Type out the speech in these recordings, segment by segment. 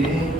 Yeah.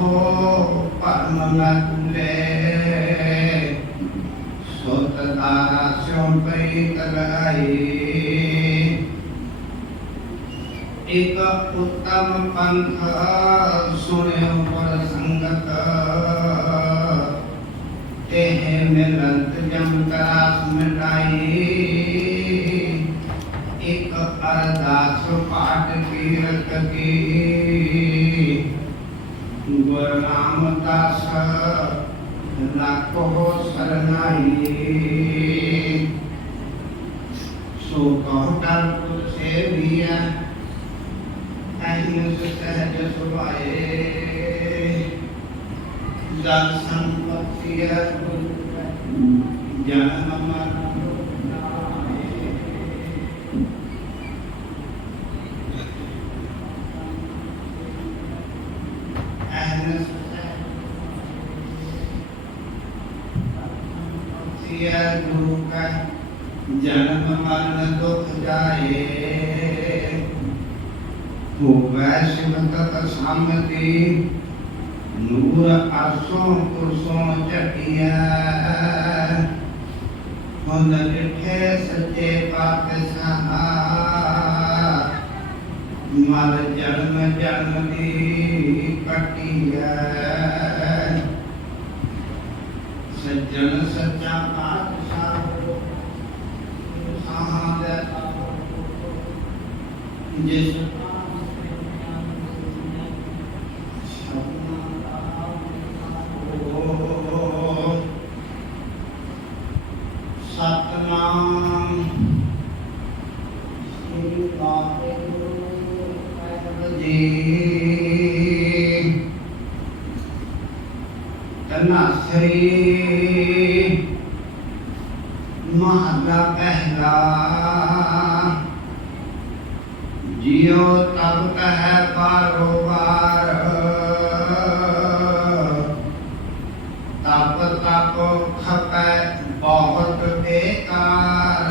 ਕਹੋ ਤੁਹਾਰ ਦੁਆਰ ਬਾਹੇ ਗਏ ਕੀ ਲਾਜ ਅਸ ਗੋਬਿੰਦ ਦਾਸ ਤੁਹਾਰ ਹਮ ਅਵਗਣ ਭਰੇ ਏਕ ਗੁਣ ਨਾਹੀ ਅੰਮ੍ਰਿਤ ਛਾਗ ਦੇਖੈ ਦੇਖ ਖਾਹੀ ਮਾਇਆ ਮੋਹ ਪਰਮ ਨ ਤੁਲੇ ਸੋਤ ਤਾਰਾ ਸਿਉ ਪ੍ਰੀਤ ਲਗਾਈ ਇਕ ਉਤਮ ਪੰਥ ਸੁਣਿਓ ਪਰ ਸੰਗਤ ਤੇਹ ਮਿਲੰਤ ਜਮ ਤਰਾਸ ਮਿਟਾਈ ਇਕ ਅਰਦਾਸ ਪਾਠ ਕੀਰਤ ਕੀ ਗੁਰ ਰਾਮਦਾਸ ਲਾਖੋ ਸਰਨਾਈ ਸੋ ਕਹੋ ਕਰ ਤੁਧ ਸੇਵੀਐ ਅਹਿਨ ਸਹਿਜ ਸੁਭਾਏ ਜਨ ਸੰਪਤਿ ਜਨਮ ਮਰਨ जन्म मरण दुख जाए तो वैश्व तत्संगति नूर अरसों पुरुषों चटिया खुद लिखे सच्चे पाप सहा मर जन्म जन्म दी कटिया सज्जन सच्चा पाप Yes. ਸਤਨਾਮ ਸ੍ਰੀ ਵਾਹਿਗੁਰੂ ਜੀ ਤਨਾ ਸ੍ਰੀ ਮਹਾਰਾ ਪਹਿਲਾ जियो तब कह पारो पार तप तप खप बहुत बेकार।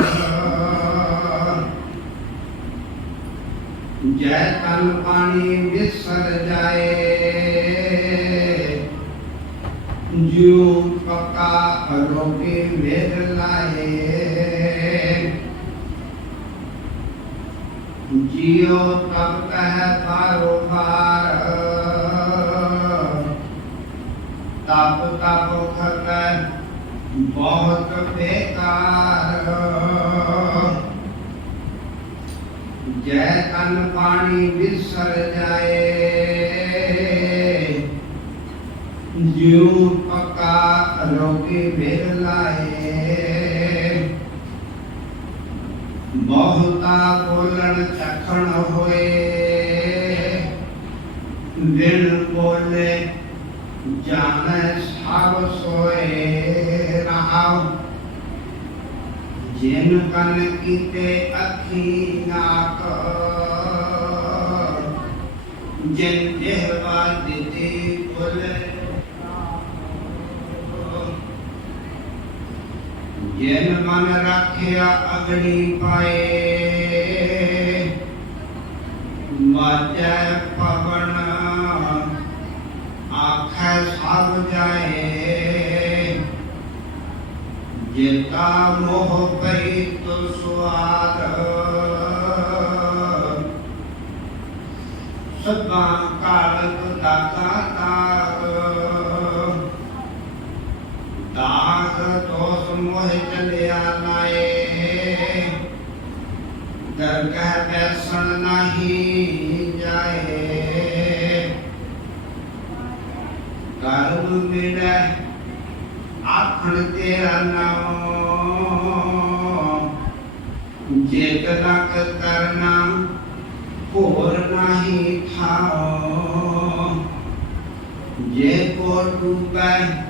जय तन पानी विसर जाए। जीव पक्का रोगी मेघ लाए। यो प्रमुखः परोपार ताप तापोखक बहुत बेकार। जय तन पानी बिसर जाए। जीव पक्का रोगी बेर लाए મોહતા બોલણ ચખણ હોય દિન બોલે જાણે સાવ સોય રાવ જેન કન કીતે અખી નાક જેન દેહવા जन मन रखिया अग्नि पाए मज पवन आख सब जाए जिता मोह पै तो स्वाद सदा कालक दाता दाग तो हिचलियानाए दरगाह बैसन नहीं जाए कारू मेरा आखन तेरा नाम जेक करना, कोर नहीं थाओ जे को डूबे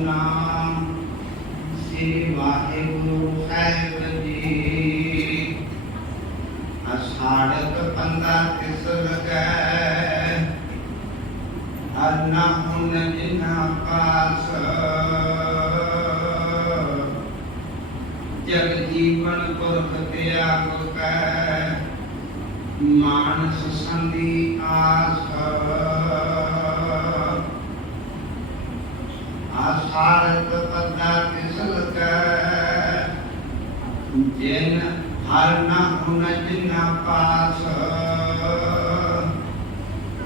ਸਤਨਾਮ ਸ੍ਰੀ ਵਾਹਿਗੁਰੂ ਸਾਹਿਬ ਜੀ। ਅਸ਼ਾੜਕ ਪੰਦਾ ਤਿਸ ਲਗੈ ਅਰਨਾ ਹੁਨ ਜਿਨਾ ਪਾਸ। ਜਗ ਜੀਵਨ ਪੁਰਖ ਤਿਆਗ ਕੈ, ਮਾਨਸ ਸੰਦੀ ਆਸ। भारत पता किसल जिन हर न उन जिन पास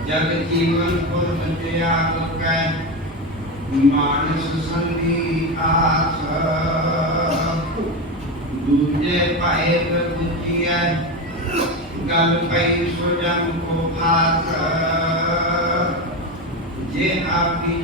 जग जीवन को पुर को कै मानस संगी आस दूजे पाए बुझिए गल पाई सुजन को भास जे आपकी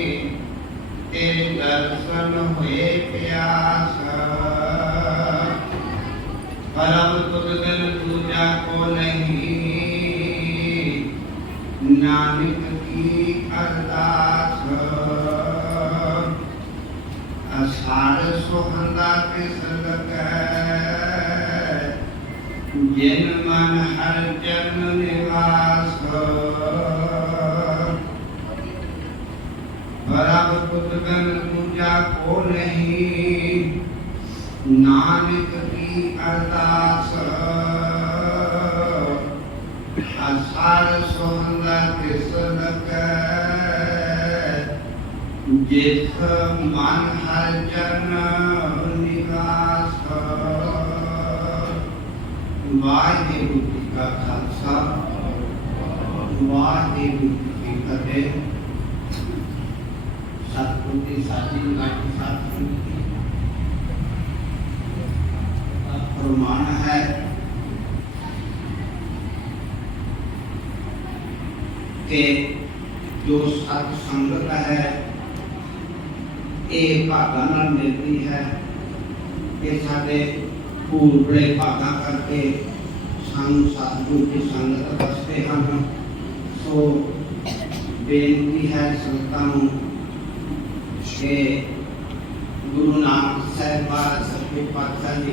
दर्शन हुए प्यास परम पूजा को नहीं। नानक की अरदास असार सोहंदा के संगत जिन मन हर जन्म निवास। ਨਾਨਕ ਕੀ ਅਰਦਾਸ ਅਸਾਰ ਸੁਹੰਦਾ ਕਿਸ ਲਗੈ ਜਿਤ ਮਨ ਹਰ ਜਨ ਨਿਵਾਸ ਵਾਹਿਗੁਰੂ ਜੀ ਕਾ ਖਾਲਸਾ ਵਾਹਿਗੁਰੂ ਜੀ ਕੀ ਫਤਿਹ ਸਤਿਗੁਰ ਦੀ ਸਾਜੀ ਗਾਇ ਸਾਥੀ ਪ੍ਰਮਾਣ ਹੈ ਕਿ ਜੋ ਸਤ ਸੰਗਤ ਹੈ ਇਹ ਭਾਗਾਂ ਨਾਲ ਮਿਲਦੀ ਹੈ ਇਹ ਸਾਡੇ ਪੂਰਬੜੇ ਭਾਗਾਂ ਕਰਕੇ ਸਾਨੂੰ ਸਤਿਗੁਰ ਦੀ ਸੰਗਤ ਬਸਦੇ ਹਨ ਸੋ ਬੇਨਤੀ ਹੈ ਸੰਗਤਾਂ ਨੂੰ ਕਿ ਗੁਰੂ ਨਾਨਕ ਸਾਹਿਬ ਮਹਾਰਾਜ ਸੱਚੇ ਪਾਤਸ਼ਾਹ ਜੀ